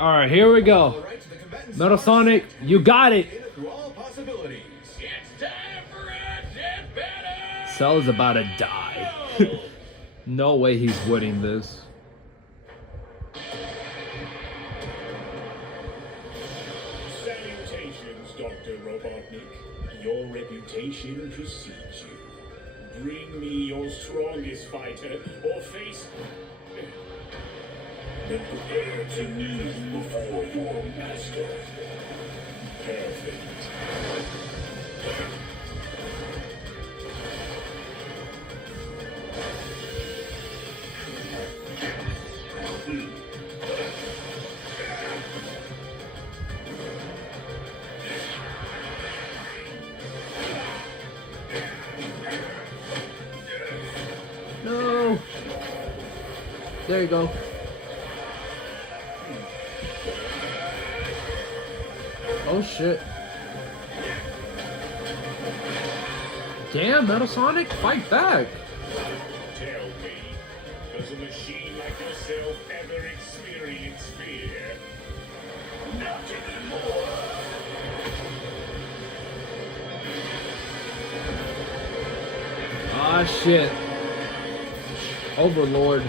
All right, here we go. Metal Sonic, you got it. Cell is about to die. No way he's winning this. Salutations, Dr. Robotnik. Your reputation precedes you. Bring me your strongest fighter, or face... and prepare to kneel before your master. Perfect. No. There you go. Oh shit. Damn, Metal Sonic, fight back. Tell me, does a machine like yourself ever experience fear? Not anymore. Ah shit. Overlord.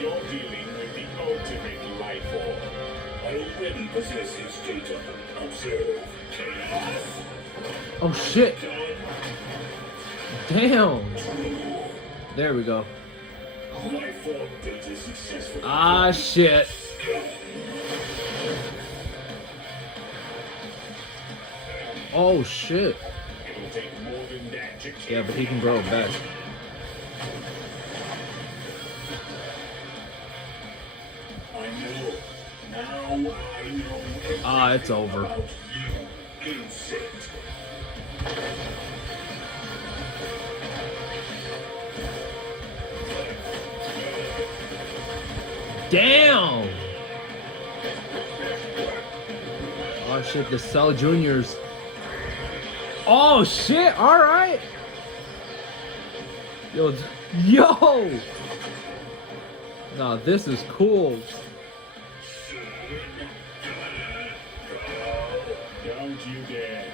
You're dealing with the ultimate life form. I already possess his data. Observe chaos. Oh shit. Damn. There we go. Life form data successful. Ah shit. Oh shit. It'll take more than that to Yeah, but he can grow it back. I know. Now I know. Ah, it's over. About you, insect. Damn. Oh shit, the Cell Juniors. Oh shit, alright. Yo. Nah, this is cool. Don't you dare.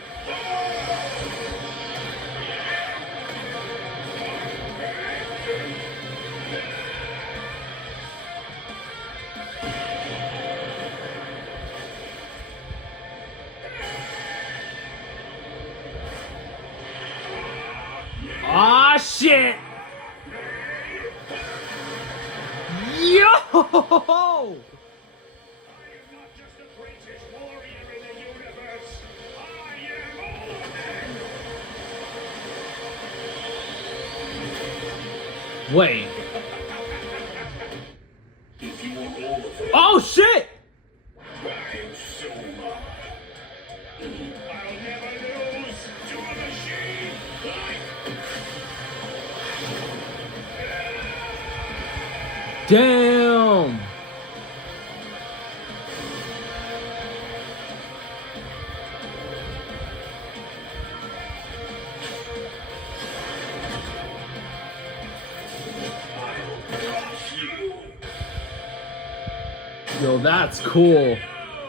Ah shit. Yo. I am not just the greatest warrior in the universe. I am all of them. Wait. If you are all of them, Oh shit. I am Soma. I'll never lose to a machine like... Damn. Yo, that's cool.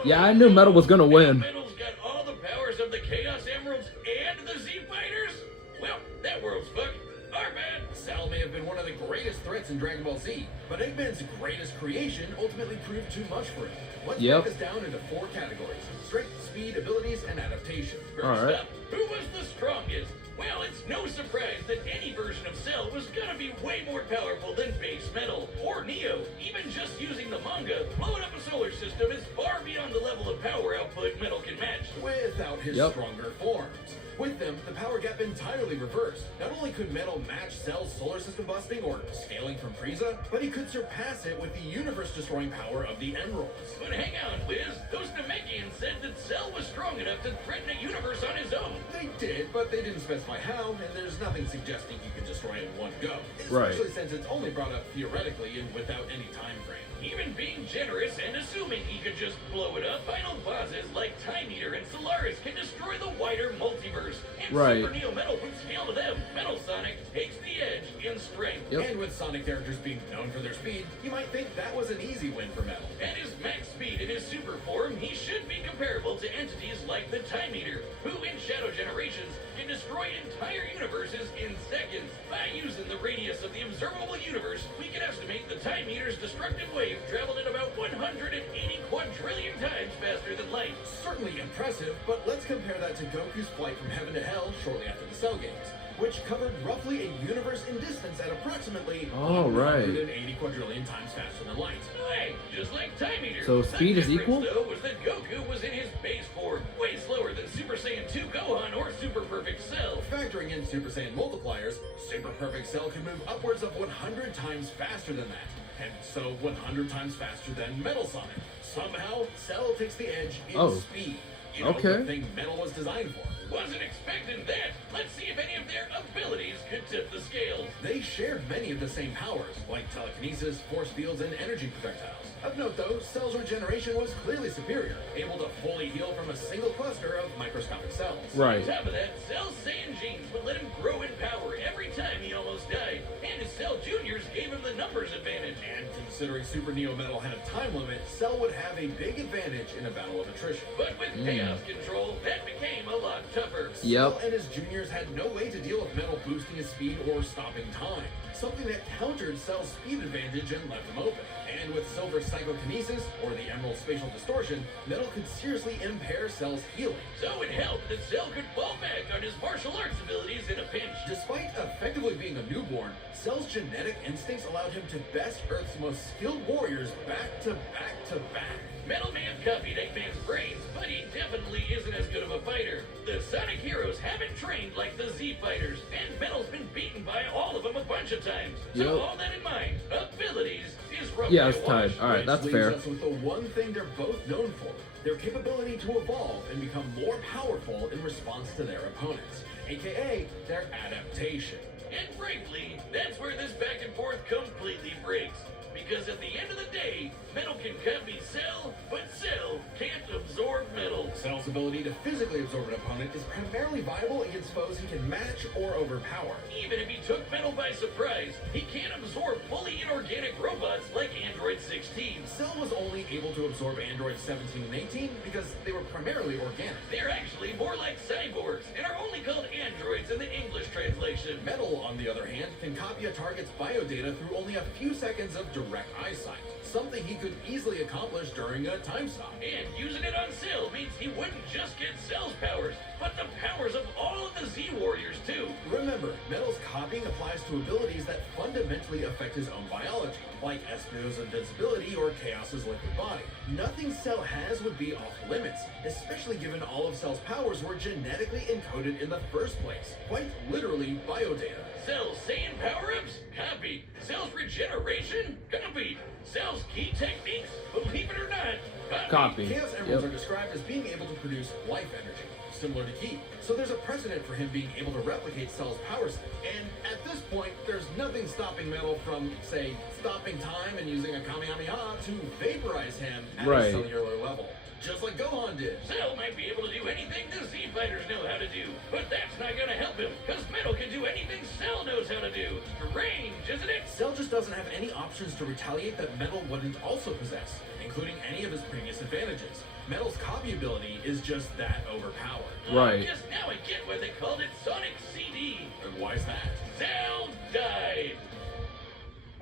Yeah, I knew Metal was gonna win. Metal's got all the powers of the Chaos Emeralds and the Z-Fighters? Well, that world's fucked. Our bad. Cell may have been one of the greatest threats in Dragon Ball Z, but Eggman's greatest creation ultimately proved too much for him. Let's break this down into 4 categories: strength, speed, abilities, and adaptation. First up, who was the strongest? Well, it's no surprise that any version of Cell was gonna be way more powerful than base Metal or Neo. Even just using the manga, blowing up a solar system is far beyond the level of power output Metal can match without his stronger forms. With them, the power gap entirely reversed. Not only could Metal match Cell's solar system busting or scaling from Frieza, but he could surpass it with the universe-destroying power of the Emeralds. But hang on, Wiz. Those Namekians said that Cell was strong enough to threaten a universe on his own. They did, but they didn't specify how, and there's nothing suggesting he could destroy it in one go. Right. Especially since it's only brought up theoretically and without any time frame. Even being generous and assuming he could just blow it up, final bosses like Time Eater and Solaris can destroy the wider multiverse. And Right. Super Neo Metal would scale to them. Metal Sonic takes the edge in strength. Yep. And with Sonic characters being known for their speed, you might think that was an easy win for Metal. At his max speed in his super form, he should be comparable to entities like the Time Eater, who in Shadow Generations can destroy entire universes in seconds. By using the radius of the observable universe, we can estimate the Time Eater's destructive wave traveled at about 180 quadrillion times faster than light. Certainly impressive, but let's compare that to Goku's flight from heaven to hell shortly after the Cell Games, which covered roughly a universe in distance at approximately Oh, right. 180 quadrillion times faster than light. Hey, just like Time Eater. So speed The is difference, equal? though, was that Goku was in his base form, way slower than Super Saiyan 2 Gohan or Super Perfect Cell. Factoring in Super Saiyan multipliers, Super Perfect Cell can move upwards of 100 times faster than that, and so 100 times faster than Metal Sonic. Somehow, Cell takes the edge in Oh. speed. You know, Okay. the thing Metal was designed for. Wasn't expecting that. Let's see if any of their abilities could tip the scales. They shared many of the same powers, like telekinesis, force fields, and energy projectiles. Of note though, Cell's regeneration was clearly superior, able to fully heal from a single cluster of microscopic cells. Right. On top of that, Cell's Saiyan genes would let him grow in power every time he almost died. And his Cell Juniors gave him the numbers advantage. And considering Super Neo Metal had a time limit, Cell would have a big advantage in a battle of attrition. But with Chaos Control, that became a lot tougher. Yep. Cell and his juniors had no way to deal with Metal boosting his speed or stopping time, something that countered Cell's speed advantage and left him open. And with Silver's psychokinesis, or the Emerald spatial distortion, Metal could seriously impair Cell's healing. So it helped that Cell could fall back on his martial arts abilities in a pinch. Despite effectively being a newborn, Cell's genetic instincts allowed him to best Earth's most skilled warriors back to back to back. Metal Man copied Eggman's brains, but he definitely isn't as good of a fighter. The Sonic heroes haven't trained like the Z fighters, and Metal's been beaten by all of them a bunch of times. So Yep. all that in mind, abilities is roughly Yeah, a it's tied. wash. All right, Which that's leaves fair. us with the one thing they're both known for, their capability to evolve and become more powerful in response to their opponents, aka their adaptation. And frankly, that's where this back and forth completely breaks. Because at the end of the day, Metal can copy Cell, but Cell can't absorb Metal. Cell's ability to physically absorb an opponent is primarily viable against foes he can match or overpower. Even if he took Metal by surprise, he can't absorb fully inorganic robots like Android 16. Cell was only able to absorb Androids 17 and 18 because they were primarily organic. They're actually more like cyborgs and are only called androids in the English translation. Metal, on the other hand, can copy a target's biodata through only a few seconds of direct eyesight, something he could easily accomplish during a time stop. And using it on Cell means he wouldn't just get Cell's powers, but the powers of all of the Z Warriors too. Remember, Metal's copying applies to abilities that fundamentally affect his own biology, like Espio's invincibility or Chaos's liquid body. Nothing Cell has would be off limits, especially given all of Cell's powers were genetically encoded in the first place. Quite literally biodata. Cell's Saiyan power-ups? Copy. Cell's regeneration? Copy. Cell's key techniques? Believe it or not, Copy. Chaos Emeralds Yep. are described as being able to produce life energy, similar to Ki. So there's a precedent for him being able to replicate Cell's power set. And at this point, there's nothing stopping Metal from, say, stopping time and using a Kamehameha to vaporize him at Right. a cellular level. Just like Gohan did. Cell might be able to do anything the Z-Fighters know how to do, but that's not gonna help him, because Metal can do anything Cell knows how to do. Strange, isn't it? Cell just doesn't have any options to retaliate that Metal wouldn't also possess, including any of his previous advantages. Metal's copy ability is just that overpowered. Right. I guess now I get why they called it Sonic CD. And why is that? Cell died.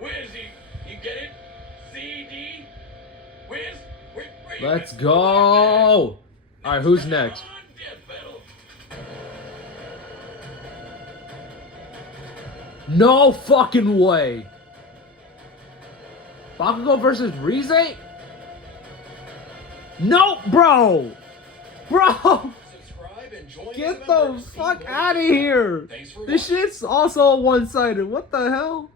Wiz, you get it? CD? Wiz? Where you Let's at? go. All right, who's next? On Death Battle. No fucking way. Bakugo versus Rize? No, bro. Bro. Subscribe and join Get as a member the of fuck Team out of Logan. here! Thanks for This watching. shit's also one-sided. What the hell?